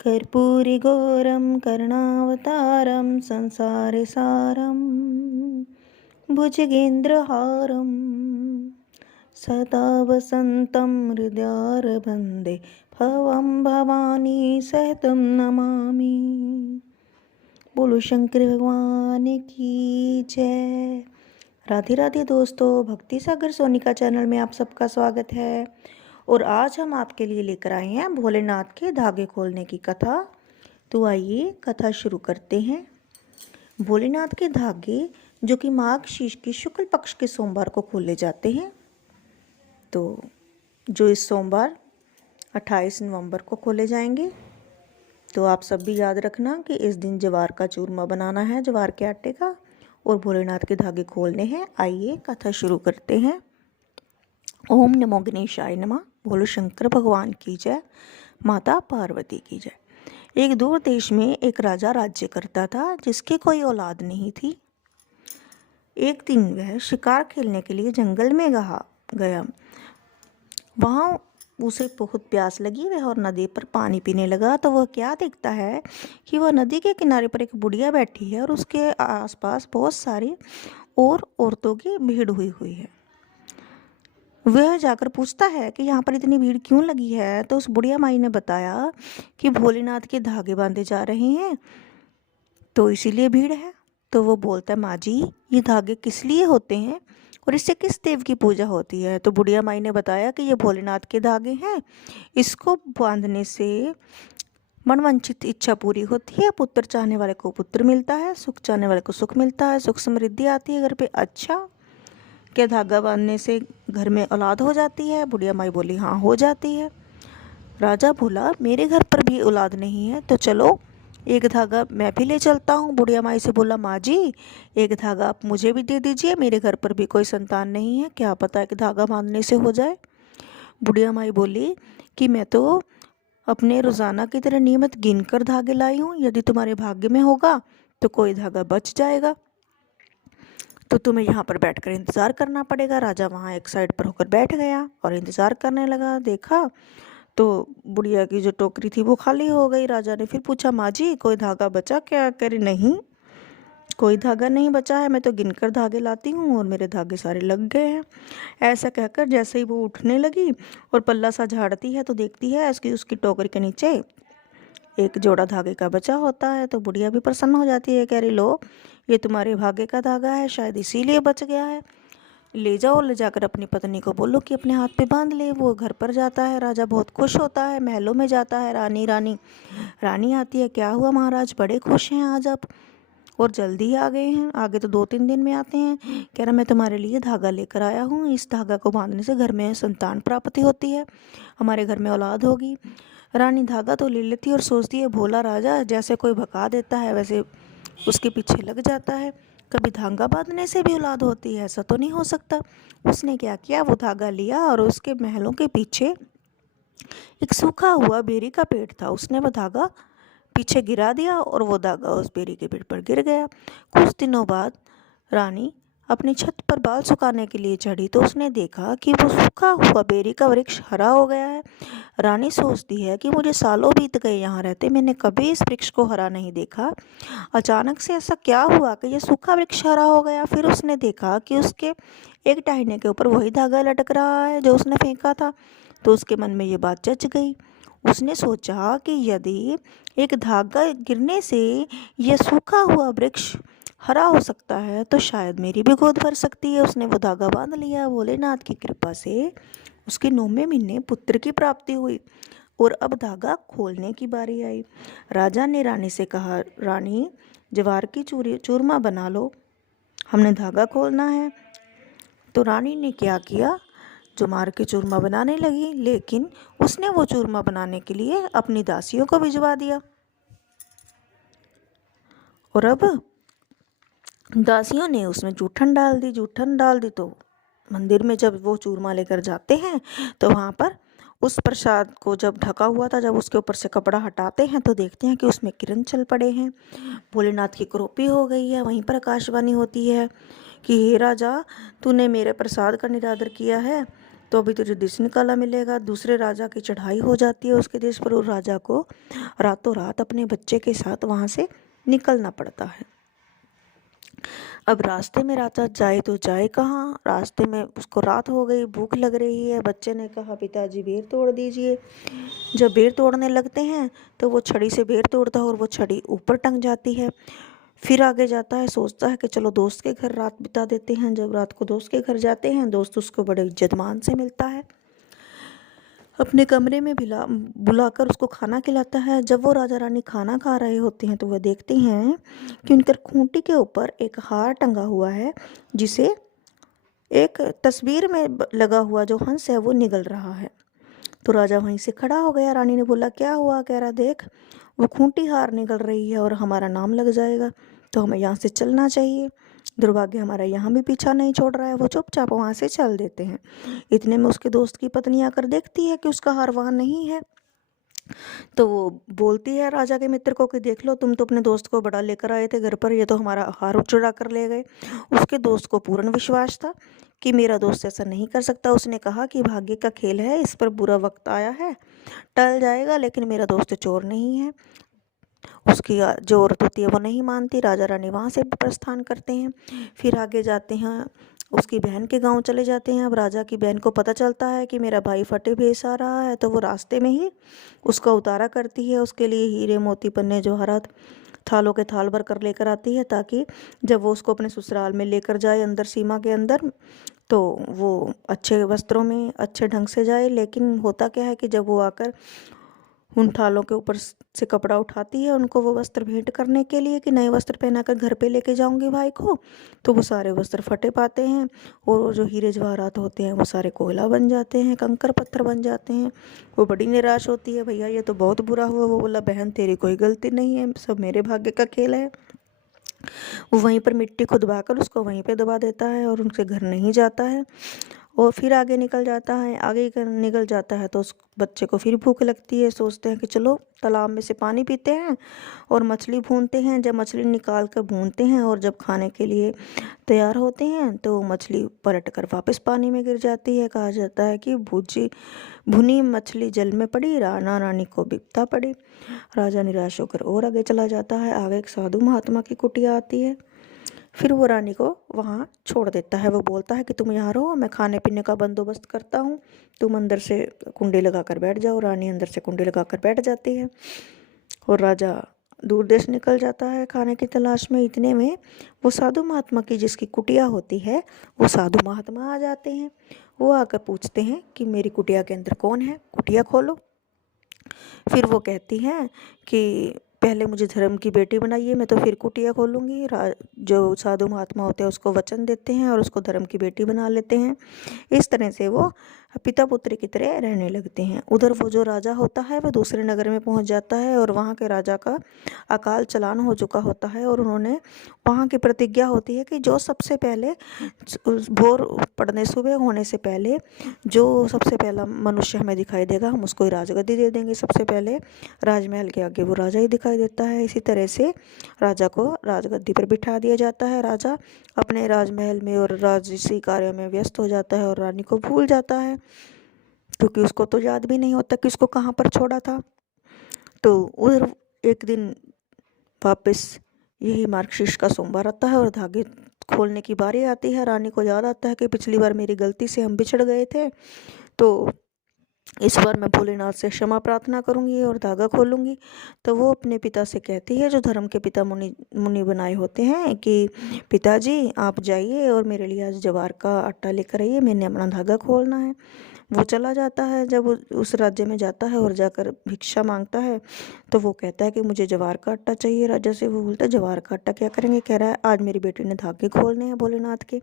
कर्पूरिघोरं करुणावतारं संसारे सारं भुजगेन्द्रहारं सदा वसन्तं हृदयारविन्दे भवं भवानी सहितं नमामि। बोलो शंकर भगवान की जय। राधे राधे दोस्तों, भक्ति सागर सोनिका चैनल में आप सबका स्वागत है। और आज हम आपके लिए लेकर आए हैं भोलेनाथ के धागे खोलने की कथा। तो आइए कथा शुरू करते हैं। भोलेनाथ के धागे जो कि माघ शीर्ष की शुक्ल पक्ष के सोमवार को खोले जाते हैं, तो जो इस सोमवार 28 नवंबर को खोले जाएंगे। तो आप सब भी याद रखना कि इस दिन ज्वार का चूरमा बनाना है, ज्वार के आटे का, और भोलेनाथ के धागे खोलने हैं। आइए कथा शुरू करते हैं। ओम नमो गणेशाय नमः। बोलो शंकर भगवान की जय, माता पार्वती की जय। एक दूर देश में एक राजा राज्य करता था जिसकी कोई औलाद नहीं थी। एक दिन वह शिकार खेलने के लिए जंगल में गया। वहाँ उसे बहुत प्यास लगी। वह और नदी पर पानी पीने लगा तो वह क्या देखता है कि वह नदी के किनारे पर एक बुढ़िया बैठी है और उसके आसपास बहुत सारी और औरतों की भीड़ हुई हुई है। वह जाकर पूछता है कि यहाँ पर इतनी भीड़ क्यों लगी है। तो उस बुढ़िया माई ने बताया कि भोलेनाथ के धागे बांधे जा रहे हैं, तो इसीलिए भीड़ है। तो वो बोलता है, माँ जी ये धागे किस लिए होते हैं और इससे किस देव की पूजा होती है। तो बुढ़िया माई ने बताया कि ये भोलेनाथ के धागे हैं, इसको बांधने से मनवांछित इच्छा पूरी होती है, पुत्र चाहने वाले को पुत्र मिलता है, सुख चाहने वाले को सुख मिलता है, सुख समृद्धि आती है घर पे। अच्छा, क्या धागा बांधने से घर में औलाद हो जाती है। बुढ़िया माई बोली, हाँ हो जाती है। राजा बोला, मेरे घर पर भी औलाद नहीं है, तो चलो एक धागा मैं भी ले चलता हूँ। बुढ़िया माई से बोला, माँ जी एक धागा आप मुझे भी दे दीजिए, मेरे घर पर भी कोई संतान नहीं है, क्या पता है कि धागा बांधने से हो जाए। बुढ़िया माई बोली कि मैं तो अपने रोज़ाना की तरह नियमित गिनकर धागे लाई हूँ, यदि तुम्हारे भाग्य में होगा तो कोई धागा बच जाएगा, तो तुम्हें यहाँ पर बैठकर इंतज़ार करना पड़ेगा। राजा वहाँ एक साइड पर होकर बैठ गया और इंतज़ार करने लगा। देखा तो बुढ़िया की जो टोकरी थी वो खाली हो गई। राजा ने फिर पूछा, माँ जी कोई धागा बचा क्या। कह रही, नहीं कोई धागा नहीं बचा है, मैं तो गिनकर धागे लाती हूँ और मेरे धागे सारे लग गए हैं। ऐसा कहकर जैसे ही वो उठने लगी और पल्ला सा झाड़ती है तो देखती है उसकी टोकरी के नीचे एक जोड़ा धागे का बचा होता है। तो बुढ़िया भी प्रसन्न हो जाती है, कह रही, लो ये तुम्हारे भाग्य का धागा है, शायद इसीलिए बच गया है, ले जाओ, ले जाकर अपनी पत्नी को बोलो कि अपने हाथ पे बांध ले। वो घर पर जाता है। राजा बहुत खुश होता है, महलों में जाता है। रानी आती है, क्या हुआ महाराज, बड़े खुश हैं आज आप, और जल्दी ही आ गए हैं, आगे तो 2-3 दिन में आते हैं। कह रहा, मैं तुम्हारे लिए धागा लेकर आया हूँ, इस धागा को बांधने से घर में संतान प्राप्ति होती है, हमारे घर में औलाद होगी। रानी धागा तो ले लेती है और सोचती है, भोला राजा जैसे कोई भगा देता है वैसे उसके पीछे लग जाता है, कभी धागा बांधने से भी औलाद होती है, ऐसा तो नहीं हो सकता। उसने क्या किया, वो धागा लिया और उसके महलों के पीछे एक सूखा हुआ बेरी का पेड़ था, उसने वो धागा पीछे गिरा दिया और वो धागा उस बेरी के पेड़ पर गिर गया। कुछ दिनों बाद रानी अपनी छत पर बाल सुखाने के लिए चढ़ी तो उसने देखा कि वो सूखा हुआ बेरी का वृक्ष हरा हो गया है। रानी सोचती है कि मुझे सालों बीत गए यहाँ रहते, मैंने कभी इस वृक्ष को हरा नहीं देखा, अचानक से ऐसा क्या हुआ कि ये सूखा वृक्ष हरा हो गया। फिर उसने देखा कि उसके एक टहनी के ऊपर वही धागा लटक रहा है जो उसने फेंका था। तो उसके मन में ये बात जच गई। उसने सोचा कि यदि एक धागा गिरने से यह सूखा हुआ वृक्ष हरा हो सकता है तो शायद मेरी भी गोद भर सकती है। उसने वो धागा बांध लिया। भोलेनाथ की कृपा से उसके 9वें महीने पुत्र की प्राप्ति हुई और अब धागा खोलने की बारी आई। राजा ने रानी से कहा, रानी ज्वार की चूरमा बना लो, हमने धागा खोलना है। तो रानी ने क्या किया, ज्वार की चूरमा बनाने लगी, लेकिन उसने वो चूरमा बनाने के लिए अपनी दासियों को भिजवा दिया। और अब दासियों ने उसमें जूठन डाल दी। तो मंदिर में जब वो चूरमा लेकर जाते हैं तो वहाँ पर उस प्रसाद को जब ढका हुआ था, जब उसके ऊपर से कपड़ा हटाते हैं तो देखते हैं कि उसमें किरण चल पड़े हैं। भोलेनाथ की क्रोपी हो गई है। वहीं पर आकाशवाणी होती है कि हे राजा, तूने मेरे प्रसाद का निरादर किया है, तो अभी तुझे देश निकाला मिलेगा। दूसरे राजा की चढ़ाई हो जाती है उसके देश पर, और राजा को रातों रात अपने बच्चे के साथ वहाँ से निकलना पड़ता है। अब रास्ते में राजा जाए तो जाए कहाँ, रास्ते में उसको रात हो गई, भूख लग रही है। बच्चे ने कहा पिताजी बेर तोड़ दीजिए। जब बेर तोड़ने लगते हैं तो वो छड़ी से बेर तोड़ता है और वो छड़ी ऊपर टंग जाती है। फिर आगे जाता है, सोचता है कि चलो दोस्त के घर रात बिता देते हैं। जब रात को दोस्त के घर जाते हैं, दोस्त उसको बड़े इज्जत मान से मिलता है, अपने कमरे में बुलाकर उसको खाना खिलाता है। जब वो राजा रानी खाना खा रहे होते हैं तो वह देखते हैं कि उनकर खूंटी के ऊपर एक हार टंगा हुआ है, जिसे एक तस्वीर में लगा हुआ जो हंस है वो निगल रहा है। तो राजा वहीं से खड़ा हो गया। रानी ने बोला क्या हुआ? कह रहा देख, वो खूंटी हार निकल रही है और हमारा नाम लग जाएगा, तो हमें यहाँ से चलना चाहिए। दुर्भाग्य हमारा यहाँ भी पीछा नहीं छोड़ रहा है। वो चुपचाप वहाँ से चल देते हैं। इतने में उसके दोस्त की पत्नी आकर देखती है कि उसका हार वहाँ नहीं है। तो वो बोलती है राजा के मित्र को कि देख लो, तुम तो अपने दोस्त को बड़ा लेकर आए थे घर पर, ये तो हमारा हार चुरा कर ले गए। उसके दोस्त को पूर्ण विश्वास था कि मेरा दोस्त ऐसा नहीं कर सकता। उसने कहा कि भाग्य का खेल है, इस पर बुरा वक्त आया है, टल जाएगा, लेकिन मेरा दोस्त चोर नहीं है। उसकी जो औरत होती है वो नहीं मानती। राजा रानी वहाँ से प्रस्थान करते हैं। फिर आगे जाते हैं, उसकी बहन के गांव चले जाते हैं। अब राजा की बहन को पता चलता है कि मेरा भाई फटे भेस आ रहा है, तो वो रास्ते में ही उसका उतारा करती है। उसके लिए हीरे मोती पन्ने जवाहरात थालों के थाल भर कर लेकर आती है, ताकि जब वो उसको अपने ससुराल में लेकर जाए अंदर सीमा के अंदर, तो वो अच्छे वस्त्रों में अच्छे ढंग से जाए। लेकिन होता क्या है कि जब वो आकर उन थालों के ऊपर से कपड़ा उठाती है उनको वो वस्त्र भेंट करने के लिए कि नए वस्त्र पहनाकर घर पे लेके जाऊंगी भाई को, तो वो सारे वस्त्र फटे पाते हैं और वो जो हीरे जवाहरात होते हैं वो सारे कोयला बन जाते हैं, कंकर पत्थर बन जाते हैं। वो बड़ी निराश होती है, भैया ये तो बहुत बुरा हुआ। वो बोला बहन तेरी कोई गलती नहीं है, सब मेरे भाग्य का खेल है। वो वहीं पर मिट्टी खुदवा कर उसको वहीं पे दबा देता है और उनसे घर नहीं जाता है। और फिर आगे निकल जाता है। निकल जाता है तो उस बच्चे को फिर भूख लगती है। सोचते हैं कि चलो तालाब में से पानी पीते हैं और मछली भूनते हैं। जब मछली निकाल कर भूनते हैं और जब खाने के लिए तैयार होते हैं तो मछली पलट कर वापस पानी में गिर जाती है। कहा जाता है कि भुनी मछली जल में पड़ी, राणा रानी को बिपता पड़ी। राजा निराश होकर और आगे चला जाता है। आगे एक साधु महात्मा की कुटिया आती है। फिर वो रानी को वहाँ छोड़ देता है। वो बोलता है कि तुम यहाँ रहो, मैं खाने पीने का बंदोबस्त करता हूँ, तुम अंदर से कुंडी लगा कर बैठ जाओ। रानी अंदर से कुंडी लगा कर बैठ जाती है और राजा दूर देश निकल जाता है खाने की तलाश में। इतने में वो साधु महात्मा की जिसकी कुटिया होती है, वो साधु महात्मा आ जाते हैं। वो आकर पूछते हैं कि मेरी कुटिया के अंदर कौन है, कुटिया खोलो। फिर वो कहती हैं कि पहले मुझे धर्म की बेटी बनाइए, मैं तो फिर कुटिया खोलूँगी। जो साधु महात्मा होते हैं उसको वचन देते हैं और उसको धर्म की बेटी बना लेते हैं। इस तरह से वो पिता पुत्री की तरह रहने लगते हैं। उधर वो जो राजा होता है वह दूसरे नगर में पहुंच जाता है और वहाँ के राजा का अकाल चलान हो चुका होता है और उन्होंने वहाँ की प्रतिज्ञा होती है कि जो सबसे पहले भोर पड़ने सुबह होने से पहले जो सबसे पहला मनुष्य हमें दिखाई देगा हम उसको ही राजगद्दी दे देंगे। सबसे पहले राजमहल के आगे वो राजा ही दिखाई देता है। इसी तरह से राजा को राजगद्दी पर बिठा दिया जाता है। राजा अपने राजमहल में और राजसी कार्यों में व्यस्त हो जाता है और रानी को भूल जाता है, क्योंकि उसको तो याद भी नहीं होता कि उसको कहाँ पर छोड़ा था। तो उधर एक दिन वापस यही मार्गशीर्ष का सोमवार आता है और धागे खोलने की बारी आती है। रानी को याद आता है कि पिछली बार मेरी गलती से हम बिछड़ गए थे, तो इस बार मैं भोलेनाथ से क्षमा प्रार्थना करूंगी और धागा खोलूंगी। तो वो अपने पिता से कहती है, जो धर्म के पिता मुनि बनाए होते हैं, कि पिताजी आप जाइए और मेरे लिए आज जवार का आटा लेकर आइए, मैंने अपना धागा खोलना है। वो चला जाता है। जब वो उस राज्य में जाता है और जाकर भिक्षा मांगता है तो वो कहता है कि मुझे जवार का आटा चाहिए। राजा से वो बोलता है जवार का आटा क्या करेंगे? कह रहा है आज मेरी बेटी ने धागे खोलने हैं भोलेनाथ के।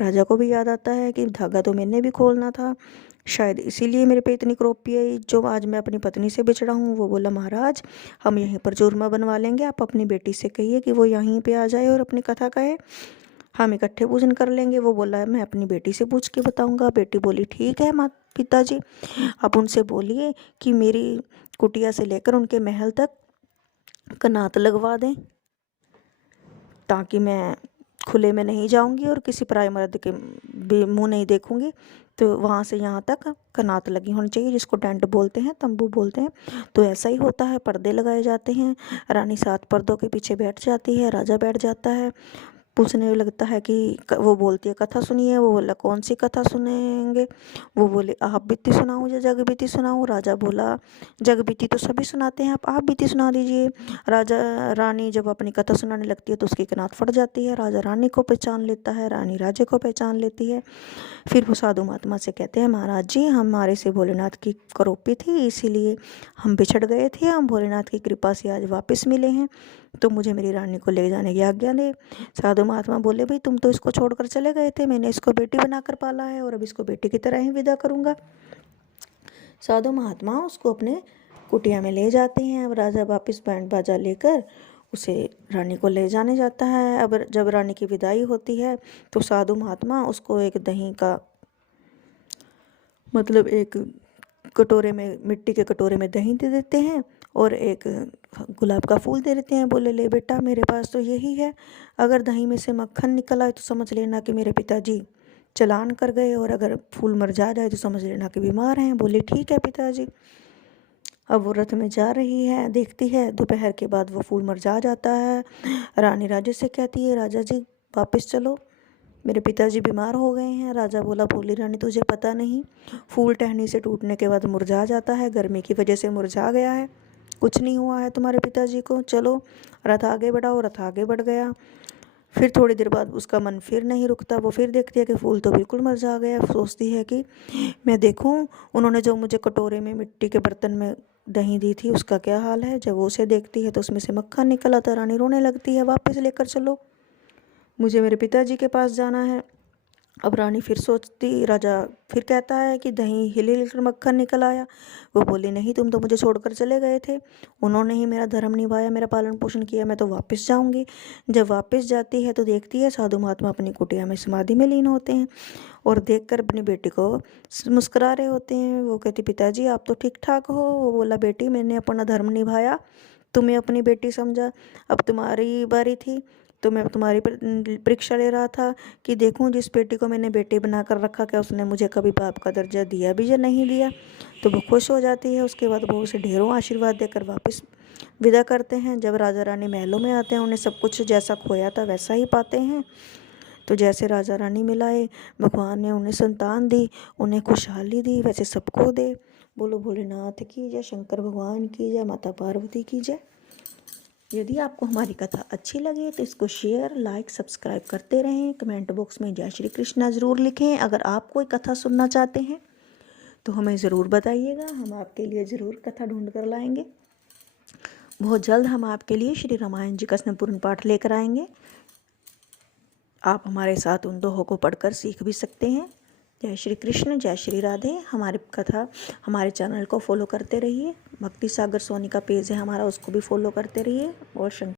राजा को भी याद आता है कि धागा तो मैंने भी खोलना था, शायद इसीलिए मेरे पे इतनी क्रोपी आई जो आज मैं अपनी पत्नी से बिछड़ा हूँ। वो बोला महाराज हम यहीं पर चूरमा बनवा लेंगे, आप अपनी बेटी से कहिए कि वो यहीं पे आ जाए और अपनी कथा कहे, हम इकट्ठे पूजन कर लेंगे। वो बोला मैं अपनी बेटी से पूछ के बताऊंगा। बेटी बोली ठीक है माँ पिताजी, आप उनसे बोलिए कि मेरी कुटिया से लेकर उनके महल तक कनात लगवा दें, ताकि मैं खुले में नहीं जाऊंगी और किसी पराये मर्द के भी मुंह नहीं देखूंगी। तो वहाँ से यहाँ तक कनात लगी होनी चाहिए, जिसको टेंट बोलते हैं, तंबू बोलते हैं। तो ऐसा ही होता है, पर्दे लगाए जाते हैं। रानी 7 पर्दों के पीछे बैठ जाती है, राजा बैठ जाता है। पूछने लगता है कि वो बोलती है कथा सुनिए। वो बोला कौन सी कथा सुनेंगे। वो बोले आप बीती सुनाऊँ या जग बीती सुनाऊँ। राजा बोला जग बीती तो सभी सुनाते हैं, आप बीती सुना दीजिए। रानी जब अपनी कथा सुनाने लगती है तो उसकी कनात फट जाती है। राजा रानी को पहचान लेता है, रानी राजे को पहचान लेती है। फिर वो साधु महात्मा से कहते हैं महाराज जी, हमारे से भोलेनाथ की करोपी थी, इसीलिए हम बिछड़ गए थे। हम भोलेनाथ की कृपा से आज वापस मिले हैं, तो मुझे मेरी रानी को ले जाने की आज्ञा दे। साधु महात्मा बोले भाई तुम तो इसको छोड़कर चले गए थे, मैंने इसको बेटी बनाकर पाला है और अब इसको बेटी की तरह ही विदा करूँगा। साधु महात्मा उसको अपने कुटिया में ले जाते हैं। अब राजा वापस बैंड बाजा लेकर उसे रानी को ले जाने जाता है। अब जब रानी की विदाई होती है तो साधु महात्मा उसको एक दही का मतलब एक कटोरे में, मिट्टी के कटोरे में दही दे देते हैं और एक गुलाब का फूल दे देते हैं। बोले ले बेटा, मेरे पास तो यही है, अगर दही में से मक्खन निकल आए तो समझ लेना कि मेरे पिताजी चलान कर गए, और अगर फूल मुरझा जाए तो समझ लेना कि बीमार हैं। बोले ठीक है पिताजी। अब वो रथ में जा रही है, देखती है दोपहर के बाद वो फूल मुरझा जाता है। रानी राजे से कहती है राजा जी वापस चलो, मेरे पिताजी बीमार हो गए हैं। राजा बोला भोली रानी तुझे पता नहीं, फूल टहनी से टूटने के बाद मुरझा जाता है, गर्मी की वजह से मुरझा गया है, कुछ नहीं हुआ है तुम्हारे पिताजी को, चलो। रथ आगे बढ़ाओ। रथ आगे बढ़ गया। फिर थोड़ी देर बाद उसका मन फिर नहीं रुकता, वो फिर देखती है कि फूल तो बिल्कुल मुरझा गया। सोचती है कि मैं देखूं उन्होंने जो मुझे कटोरे में मिट्टी के बर्तन में दही दी थी उसका क्या हाल है। जब वो उसे देखती है तो उसमें से मक्खन निकल आता। रानी रोने लगती है वापस लेकर चलो, मुझे मेरे पिताजी के पास जाना है। अब रानी फिर सोचती, राजा फिर कहता है कि दही हिल हिल कर मक्खन निकल आया। वो बोली नहीं, तुम तो मुझे छोड़कर चले गए थे, उन्होंने ही मेरा धर्म निभाया, मेरा पालन पोषण किया, मैं तो वापस जाऊंगी। जब वापस जाती है तो देखती है साधु महात्मा अपनी कुटिया में समाधि में लीन होते हैं और देखकर अपनी बेटी को मुस्कुरा रहे होते हैं। वो कहती पिताजी आप तो ठीक ठाक हो। वो बोला बेटी मैंने अपना धर्म निभाया, तुम्हें अपनी बेटी समझा, अब तुम्हारी बारी थी, तो मैं तुम्हारी परीक्षा ले रहा था कि देखूं जिस बेटी को मैंने बेटी बनाकर रखा क्या उसने मुझे कभी बाप का दर्जा दिया भी या नहीं दिया। तो वो खुश हो जाती है। उसके बाद वो उसे ढेरों आशीर्वाद देकर वापस विदा करते हैं। जब राजा रानी महलों में आते हैं उन्हें सब कुछ जैसा खोया था वैसा ही पाते हैं। तो जैसे राजा रानी मिलाए, भगवान ने उन्हें संतान दी, उन्हें खुशहाली दी, वैसे सबको दे। बोलो भोलेनाथ की जय, शंकर भगवान की जय, माता पार्वती की जय। यदि आपको हमारी कथा अच्छी लगे तो इसको शेयर, लाइक, सब्सक्राइब करते रहें। कमेंट बॉक्स में जय श्री कृष्णा ज़रूर लिखें। अगर आप कोई कथा सुनना चाहते हैं तो हमें ज़रूर बताइएगा, हम आपके लिए ज़रूर कथा ढूंढ कर लाएंगे। बहुत जल्द हम आपके लिए श्री रामायण जी का संपूर्ण पाठ लेकर आएंगे। आप हमारे साथ उन दोहों को पढ़कर सीख भी सकते हैं। जय श्री कृष्ण, जय श्री राधे। हमारी कथा, हमारे चैनल को फॉलो करते रहिए। भक्ति सागर सोनी का पेज है हमारा, उसको भी फॉलो करते रहिए। और